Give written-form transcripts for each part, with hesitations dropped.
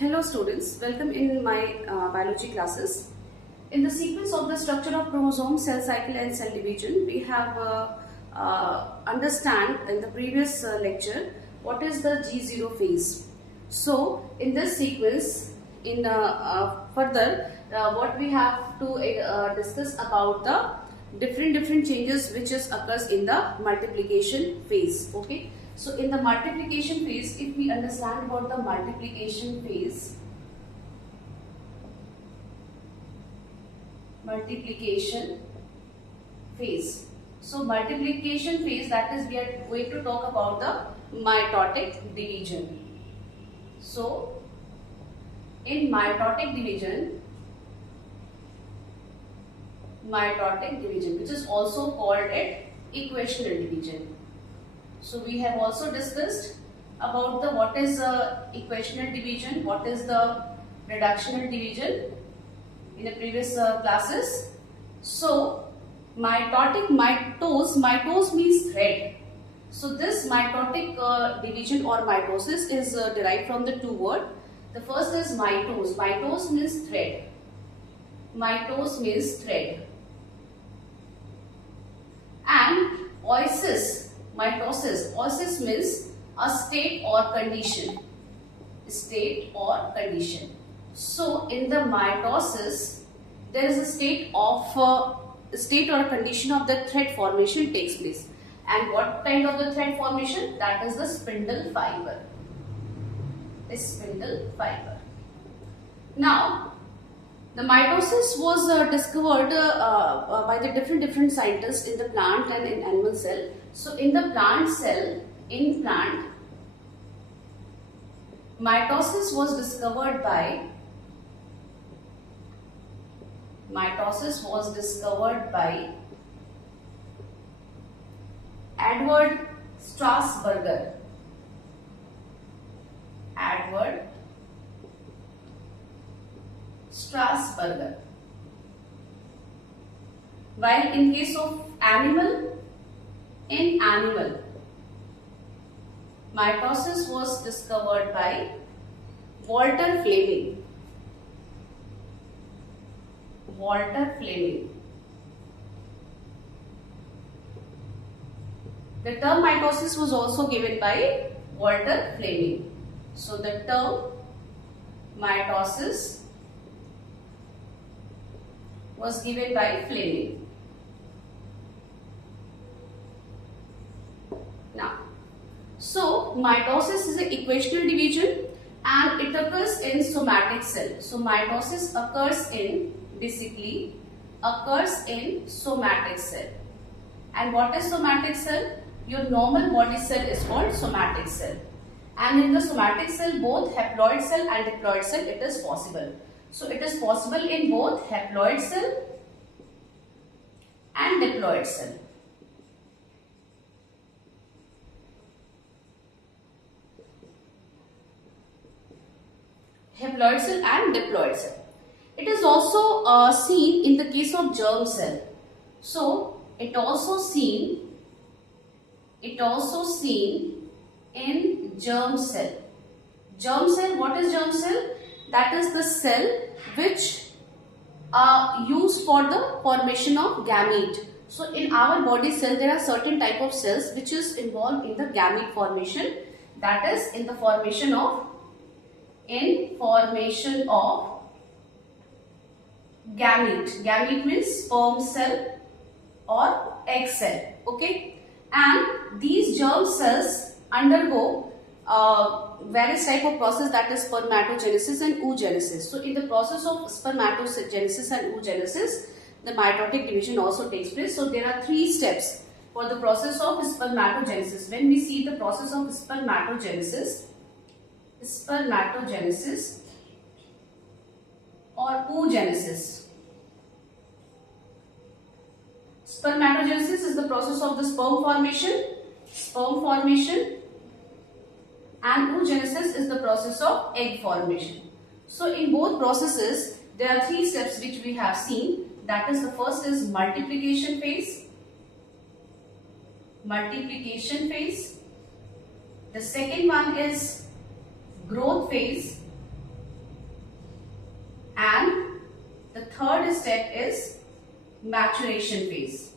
Hello students, welcome in my biology classes. In the sequence of the structure of chromosome, cell cycle and cell division, we have understand in the previous lecture what is the G0 phase. So in this sequence, in further what we have to discuss about the different changes which occurs in the multiplication phase. Okay. So in the multiplication phase, if we understand about the multiplication phase, So multiplication phase, that is, we are going to talk about the mitotic division. So in mitotic division, which is also called it equational division. So we have also discussed about the what is equational division, what is the reductional division in the previous classes. So mitose means thread. So this mitotic division or mitosis is derived from the two words. The first is mitose. Mitose means thread. And mitosis means a state or condition. So in the mitosis, there is a state or condition of the thread formation takes place. And what kind of the thread formation? That is the spindle fiber. Now, the mitosis was discovered by the different scientists in the plant and in animal cell. So in the plant cell, mitosis was discovered by Edward Strasburger. While in case of animal, mitosis was discovered by Walter Fleming. The term mitosis was also given by Walter Fleming. So the term mitosis was given by Fleming. Now, so mitosis is an equational division and it occurs in somatic cell. So mitosis occurs in somatic cell. And what is somatic cell? Your normal body cell is called somatic cell. And in the somatic cell, both haploid cell and diploid cell, it is possible. So it is possible in both haploid cell and diploid cell. Haploid cell and diploid cell. It is also seen in the case of germ cell. So it also seen in germ cell. Germ cell, what is germ cell? That is the cell which are used for the formation of gamete. So in our body cell, there are certain type of cells which is involved in the gamete formation. That is in the formation of gamete. Gamete means sperm cell or egg cell. Okay, and these germ cells undergo various type of process, that is spermatogenesis and oogenesis. So in the process of spermatogenesis and oogenesis, the mitotic division also takes place. So there are 3 steps for the process of spermatogenesis. When we see the process of spermatogenesis or oogenesis. Spermatogenesis is the process of the sperm formation, and oogenesis is the process of egg formation. So in both processes, there are 3 steps which we have seen. That is, the first is multiplication phase. The second one is growth phase, step is maturation phase.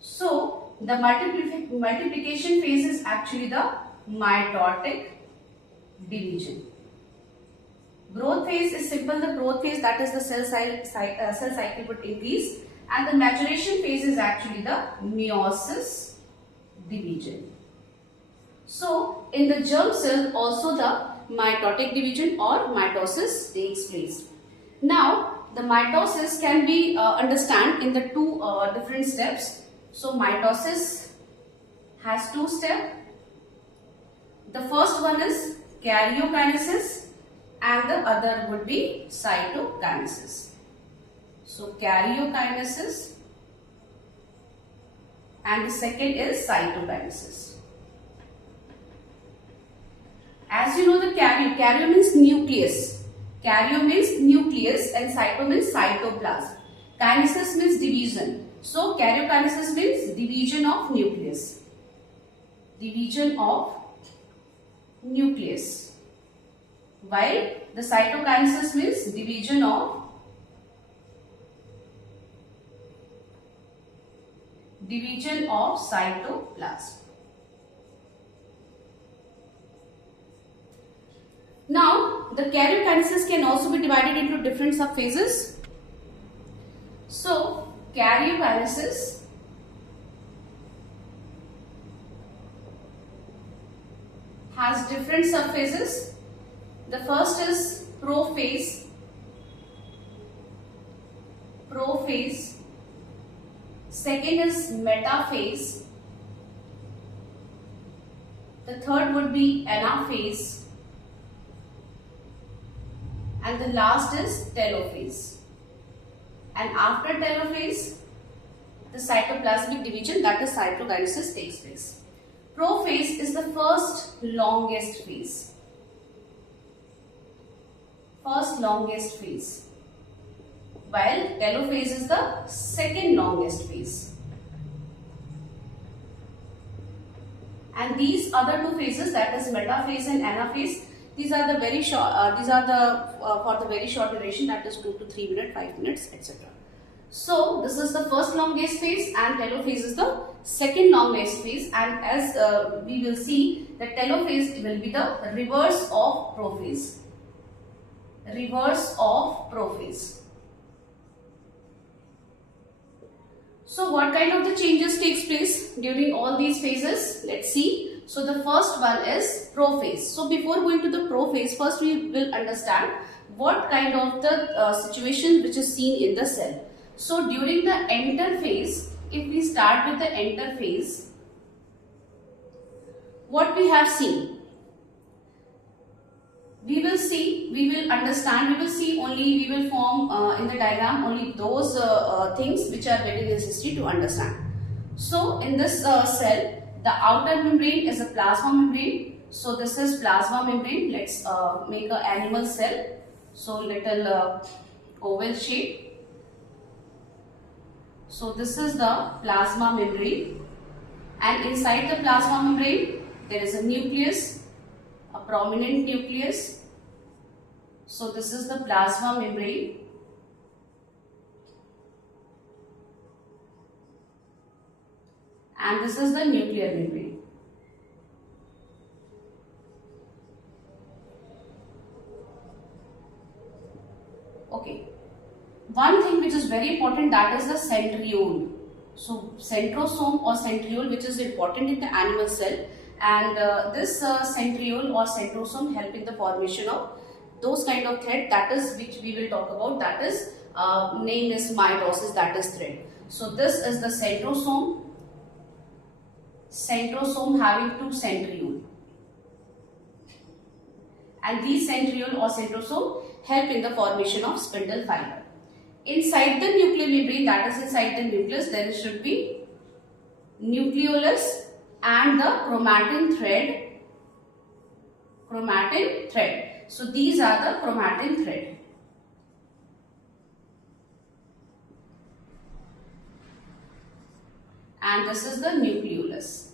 So the multiplication phase is actually the mitotic division. Growth phase is simple. The growth phase, that is the cell cycle would increase, and the maturation phase is actually the meiosis division. So in the germ cell also the mitotic division or mitosis takes place. Now the mitosis can be understand in the two different steps. So mitosis has two steps. The first one is karyokinesis and the other would be cytokinesis. So karyokinesis and the second is cytokinesis. As you know, the karyo means nucleus. Karyo means nucleus and cyto means cytoplasm. Kinesis means division. So karyokinesis means division of nucleus. Division of nucleus. While the cytokinesis means division of cytoplasm. Now the karyokinesis can also be divided into different subphases. So karyokinesis has different subphases. The first is prophase. Second is metaphase. The third would be anaphase. And the last is telophase. And after telophase, the cytoplasmic division, that is cytokinesis, takes place. Prophase is the first longest phase. While telophase is the second longest phase. And these other two phases, that is metaphase and anaphase, these are the very short. For the very short duration, that is 2 to 3 minutes, 5 minutes, etc. So this is the first longest phase, and telophase is the second longest phase. And as we will see, the telophase will be the reverse of prophase. So what kind of the changes takes place during all these phases? Let's see. So the first one is prophase. So before going to the prophase, first we will understand what kind of the situation which is seen in the cell. So during the enter phase, if we start with the enter phase, what we have seen? We will form in the diagram only those things which are very necessary to understand. So in this cell, the outer membrane is a plasma membrane. So this is plasma membrane. Let's make an animal cell. So little oval shape. So this is the plasma membrane, and inside the plasma membrane there is a nucleus, a prominent nucleus. So this is the plasma membrane. And this is the nuclear membrane. Okay. One thing which is very important, that is the centriole. So centrosome or centriole, which is important in the animal cell, and this centriole or centrosome help in the formation of those kind of thread, that is which we will talk about, that is name is mitosis, that is thread. So this is the centrosome having two centriole, and these centriole or centrosome help in the formation of spindle fiber. Inside the nuclear membrane, that is inside the nucleus, there should be nucleolus and the chromatin thread. So these are the chromatin thread. And this is the nucleolus.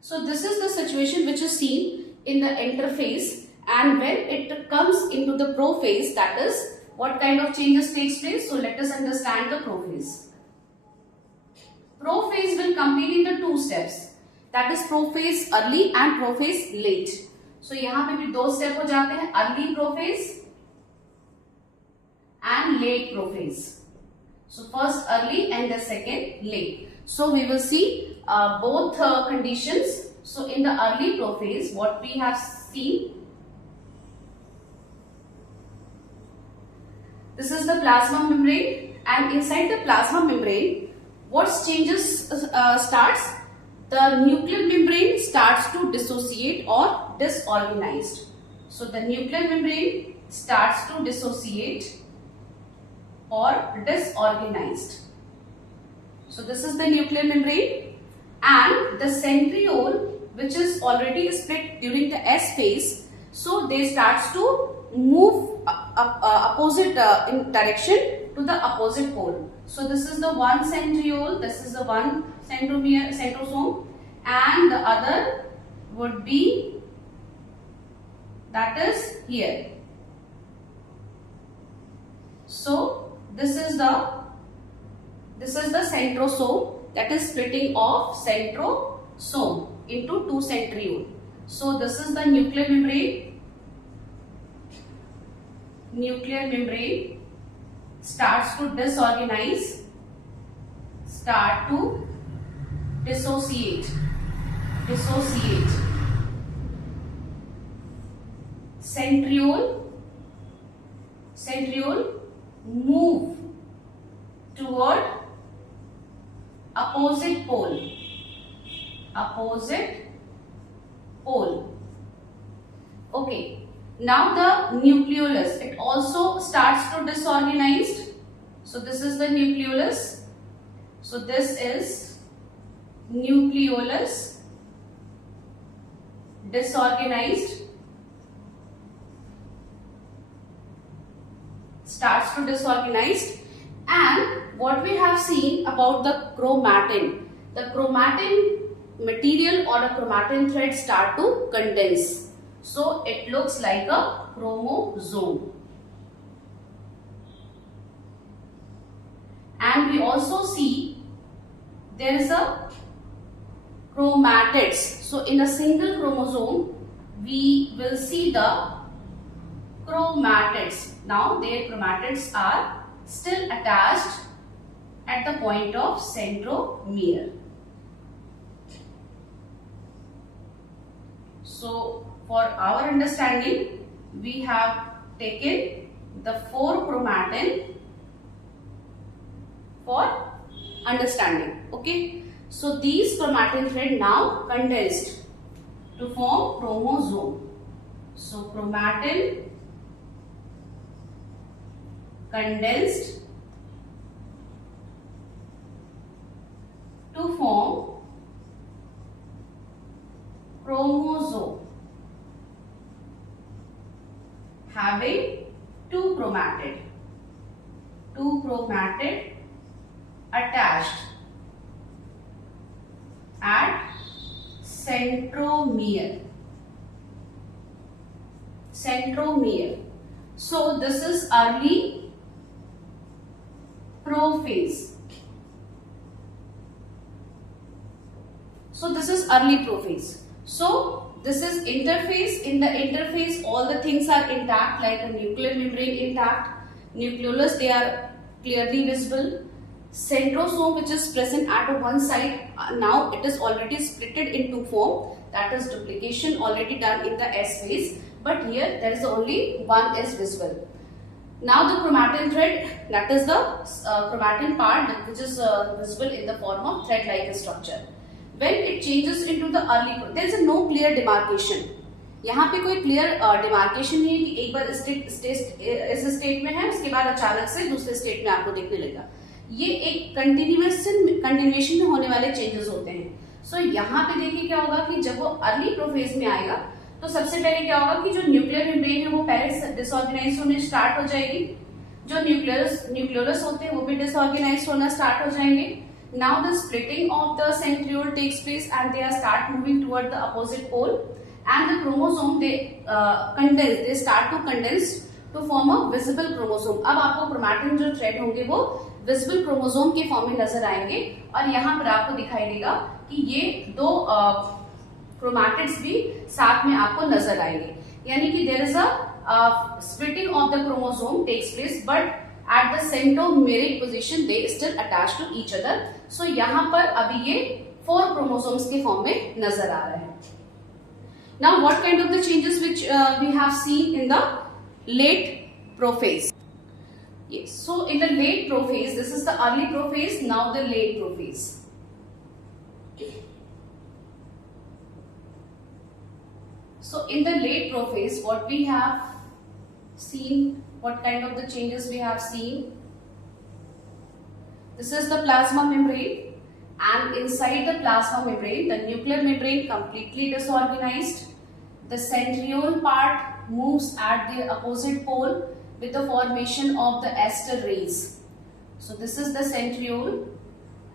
So this is the situation which is seen in the interphase, And when it comes into the prophase, that is what kind of changes takes place. So let us understand the prophase. Prophase will complete in the two steps, that is prophase early and prophase late. So यहाँ पे भी दो step हो जाते हैं, early prophase and late prophase. So first early and the second late. So we will see both conditions. So in the early prophase, what we have seen, this is the plasma membrane, and inside the plasma membrane, what changes starts? The nuclear membrane starts to dissociate or disorganized. So the nuclear membrane starts to dissociate or disorganized. So this is the nuclear membrane, and the centriole, which is already split during the S phase, so they starts to move opposite in direction to the opposite pole. So this is the one centriole, this is the one centrosome, and the other would be, that is here. So this is the centrosome, that is splitting of centrosome into two centriole. So this is the nuclear membrane. Nuclear membrane starts to disorganize, start to dissociate. Centriole move toward opposite pole. Okay. Now the nucleolus, it also starts to disorganize. So this is the nucleolus. So this is nucleolus disorganized, starts to disorganize. And what we have seen about the chromatin material or a chromatin thread start to condense. So it looks like a chromosome. And we also see there is a chromatids. So in a single chromosome, we will see the chromatids. Now their chromatids are still attached at the point of centromere. So for our understanding, we have taken the 4 chromatin for understanding. Okay. So these chromatin thread now condensed to form chromosome. So chromatin condensed to form chromosome having two chromatid attached at centromere. So this is early prophase. So this is early prophase. So this is interphase. In the interphase, all the things are intact, like a nuclear membrane intact, nucleolus, they are clearly visible. Centrosome, which is present at one side, now it is already splitted into form, that is duplication already done in the S phase, but here there is only one is visible. Now the chromatin thread, that is the chromatin part which is visible in the form of thread-like structure. When it changes into the early, there is no clear demarcation. यहाँ पे कोई clear demarcation नहीं है कि एक बार इस state में है, उसके बाद अचानक से दूसरे स्टेट में आपको देखने लगेगा. ये एक कंटिन्यूएशन में होने वाले चेंजेस होते हैं. सो यहाँ पे देखिए क्या होगा कि जब वो अर्ली प्रोफेज में आएगा तो सबसे पहले क्या होगा कि जो न्यूक्लियर मेम्ब्रेन है वो पहले डिसऑर्गेनाइज होने स्टार्ट हो जाएगी. जो न्यूक्लियोलस होते हैं वो भी डिसऑर्गेनाइज होना स्टार्ट हो जाएंगे. Now the splitting of the centriole takes place and they are start moving toward the opposite pole. and the chromosome they start to condense to form a visible chromosome. अब आपको chromatin जो thread होंगे वो visible chromosome के form में नजर आएंगे और यहाँ पर आपको दिखाई देगा कि ये दो क्रोमैटिड्स भी साथ में आपको नजर आएंगे, यानी कि there is a splitting of the chromosome takes place but at the centromeric position they still attached to each other. So यहाँ पर अभी ये 4 chromosomes के फॉर्म में नजर आ रहे हैं. Now what kind of the changes which we have seen in the late prophase? Yes, so in the late prophase, this is the early prophase, now the late prophase. So in the late prophase, what we have seen, what kind of the changes we have seen? This is the plasma membrane, and inside the plasma membrane, the nuclear membrane completely disorganized. The centriole part moves at the opposite pole with the formation of the ester rays. So this is the centriole,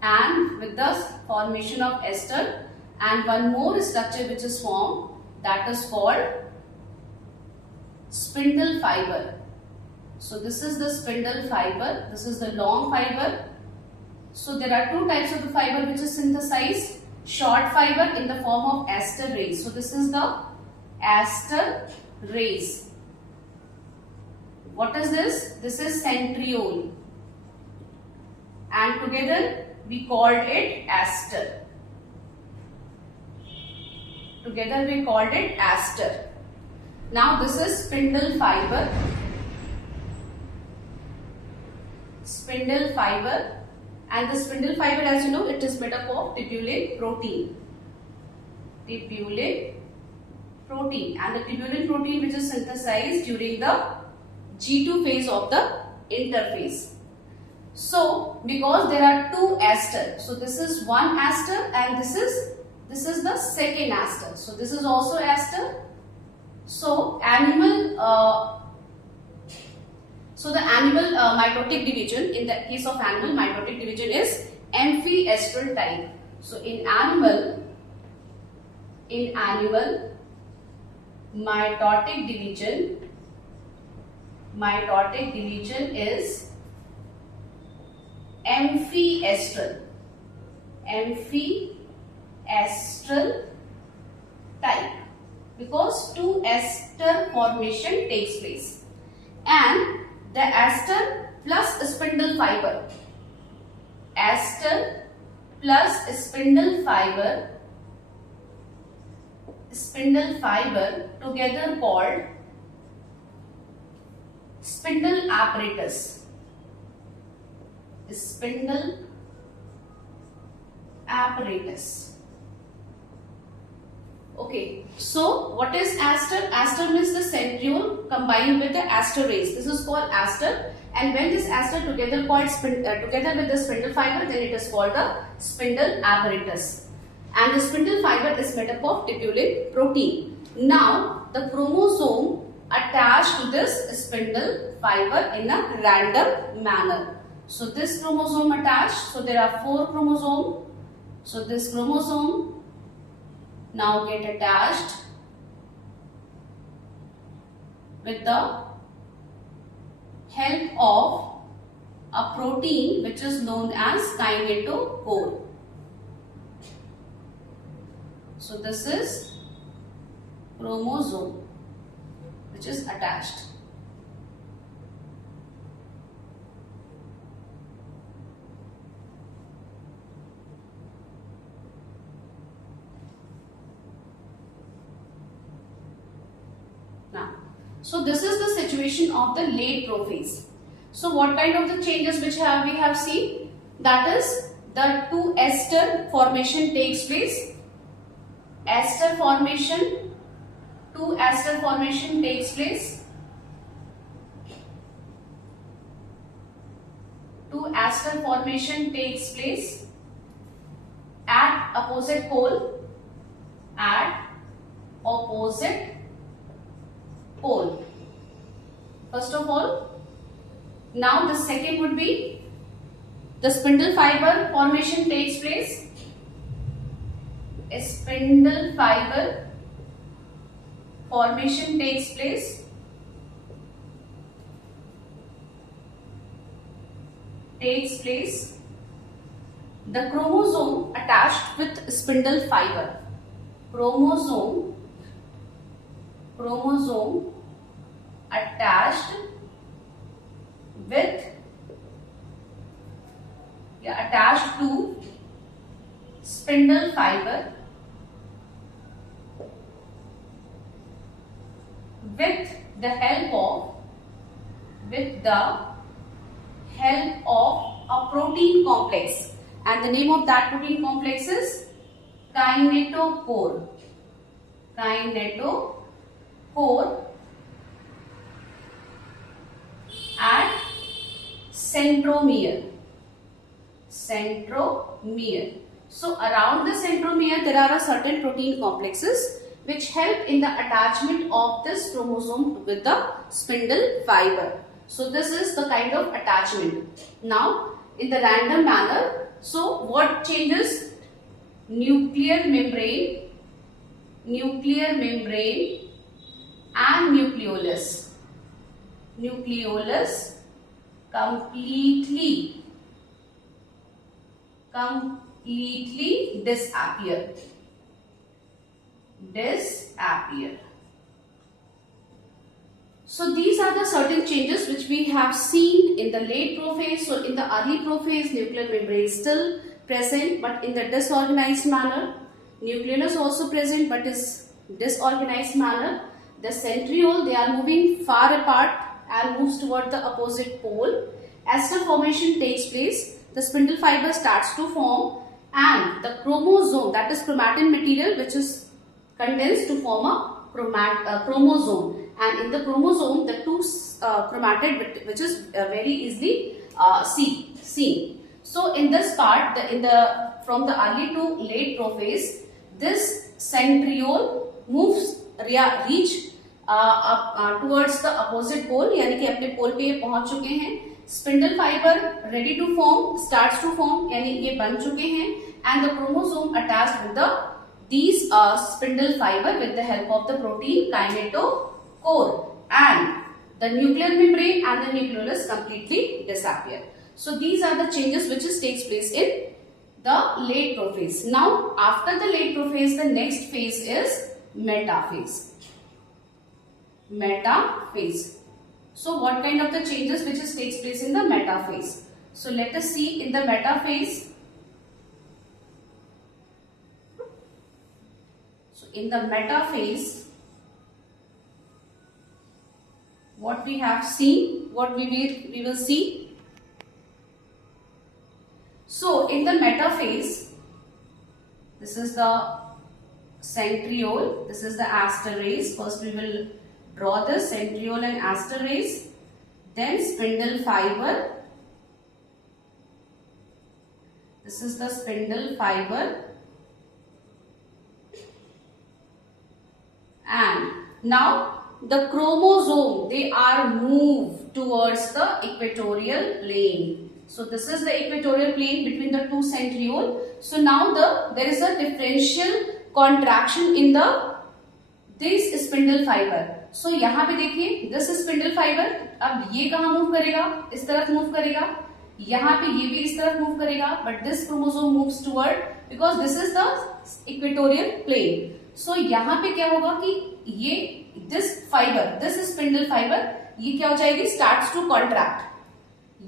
and with the formation of ester, and one more structure which is formed, that is called spindle fiber. So this is the spindle fiber, this is the long fiber. So there are two types of the fiber which is synthesized. Short fiber in the form of ester rays. So this is the ester rays. What is this? This is centriole, and together we called it ester. Together we called it ester. Now this is spindle fiber. Spindle fiber, and the spindle fiber, as you know, it is made up of tubulin protein. Tubulin protein, and the tubulin protein which is synthesized during the G2 phase of the interphase. So because there are two ester, so this is one ester and this is the second ester. So this is also ester. So the animal mitotic division, in the case of animal, mitotic division is amphiestral type. So in animal mitotic division is amphiestral type, because two ester formation takes place, and the ester plus spindle fiber, ester plus spindle fiber together called spindle apparatus. Spindle apparatus. Okay, so what is ester? Ester means the centriole combined with the ester rays. This is called ester, and when this ester together with the spindle fiber, then it is called the spindle apparatus. And the spindle fiber is made up of tubulin protein. Now the chromosome attached to this spindle fiber in a random manner. So this chromosome attached. So there are 4 chromosomes. So this chromosome now get attached with the help of a protein which is known as kinetochore. So this is chromosome which is attached. Now, so this is the situation of the late prophase. So what kind of the changes which we have seen? That is, the two ester formation takes place. Ester formation, two ester formation takes place. Two ester formation takes place at opposite pole. At opposite pole. First of all, now the second would be the spindle fiber formation takes place. A spindle fiber formation takes place. The chromosome attached with spindle fiber. Chromosome attached with attached to spindle fiber with the help of a protein complex, and the name of that protein complex is kinetochore. At centromere. So around the centromere there are certain protein complexes which help in the attachment of this chromosome with the spindle fiber. So this is the kind of attachment. Now in the random manner, so what changes? Nuclear membrane and nucleolus. Nucleolus completely disappear. So these are the certain changes which we have seen in the late prophase. So in the early prophase, nuclear membrane is still present, but in the disorganized manner. Nucleolus also present, but is disorganized manner. The centriole, they are moving far apart and moves toward the opposite pole. As the formation takes place, the spindle fiber starts to form, and the chromosome, that is chromatin material, which is condensed to form a chromosome. And in the chromosome, the two chromatid, which is very easily seen. So in this part, from the early to late prophase, this centriole reach towards the opposite pole, यानी कि अपने पोल पे ये पहुंच चुके हैं. Spindle fiber ready to form, starts to form, यानी ये बन चुके हैं, and the chromosome attached with these spindle fiber with the help of the protein kinetochore, and the nuclear membrane and the nucleolus completely disappear. So these are the changes which takes place in the late prophase. Now after the late prophase, the next phase is metaphase. So what kind of the changes which takes place in the metaphase? So let us see in the metaphase. So in the metaphase, what we have seen, what we will see. So in the metaphase, this is the centriole, this is the aster rays. First we will draw the centriole and aster rays, then spindle fiber. This is the spindle fiber, and now the chromosome, they are moved towards the equatorial plane. So this is the equatorial plane between the two centriole. So now there is a differential contraction in this spindle fiber. So यहाँ पे देखिए, this spindle fiber, अब ये कहाँ move करेगा? इस तरफ move करेगा. यहाँ पे ये भी इस तरफ move करेगा. But this chromosome moves toward, because this is the equatorial plane. So यहाँ पे क्या होगा कि ये this spindle fiber, ये क्या हो जाएगी? Starts to contract.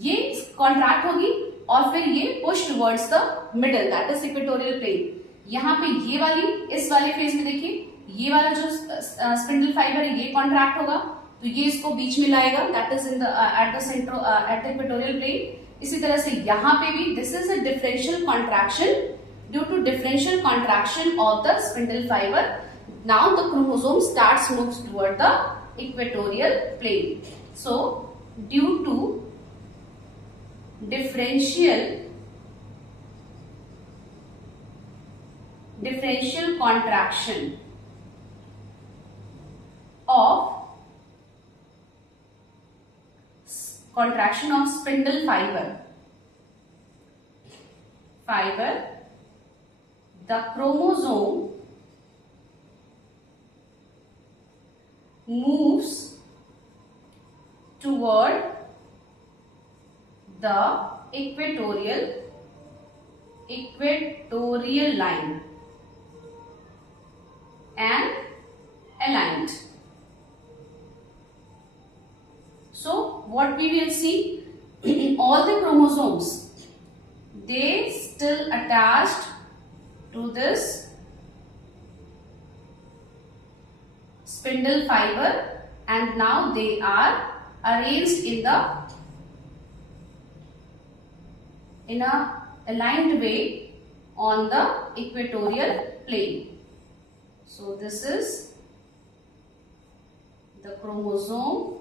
ये contract होगी और फिर ये push towards the middle, that is equatorial plane. यहाँ पे ये वाली, इस वाले फेज में देखिए, ये वाला जो स्पिंडल फाइबर है ये कॉन्ट्रैक्ट होगा, तो ये इसको बीच में लाएगा, that is in the at the centre at the equatorial plane. इसी तरह से यहाँ पे भी this is a differential contraction. Due to differential contraction of the spindle fibre, now the chromosome starts moves toward the equatorial plane. So due to differential contraction of spindle fiber, the chromosome moves toward the equatorial line and aligned. So what we will see, all the chromosomes, they still attached to this spindle fiber, and now they are arranged in a aligned way on the equatorial plane. So this is the chromosome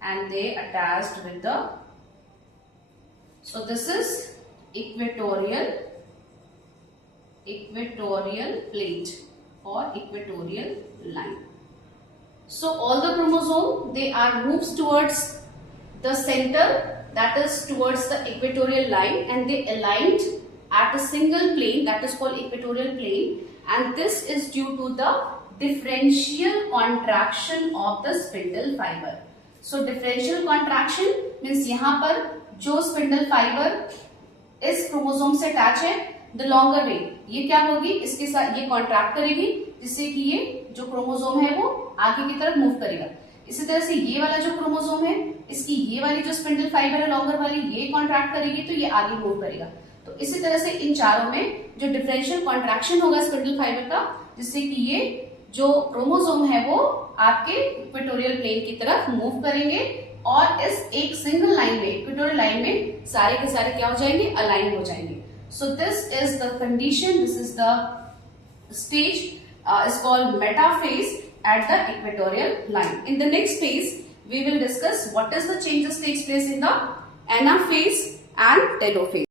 and they attached with the, so this is equatorial plate or equatorial line. So all the chromosome, they are moves towards the center, that is towards the equatorial line, and they aligned at a single plane, that is called equatorial plane, and this is due to the differential contraction of the spindle fiber. So differential contraction means यहाँ पर जो spindle fiber इस chromosome से attach है, the longer way, ये क्या होगी, इसके साथ ये contract करेगी जिससे कि ये जो chromosome है वो आगे की तरफ move करेगा. इसी तरह से ये वाला जो chromosome है, इसकी ये वाली जो spindle fiber है longer वाली, ये contract करेगी तो ये आगे move करेगा. तो इसी तरह से इन चारों में जो differential contraction होगा spindle fiber का, जिससे कि ये जो क्रोमोसोम है वो आपके इक्वेटोरियल प्लेन की तरफ मूव करेंगे और इस एक सिंगल लाइन में, इक्वेटोरियल लाइन में सारे के सारे क्या हो जाएंगे, अलाइन हो जाएंगे. So this is the condition, this is the stage is called metaphase at the equatorial line. In the next phase we will discuss what is the changes takes place in the anaphase and telophase.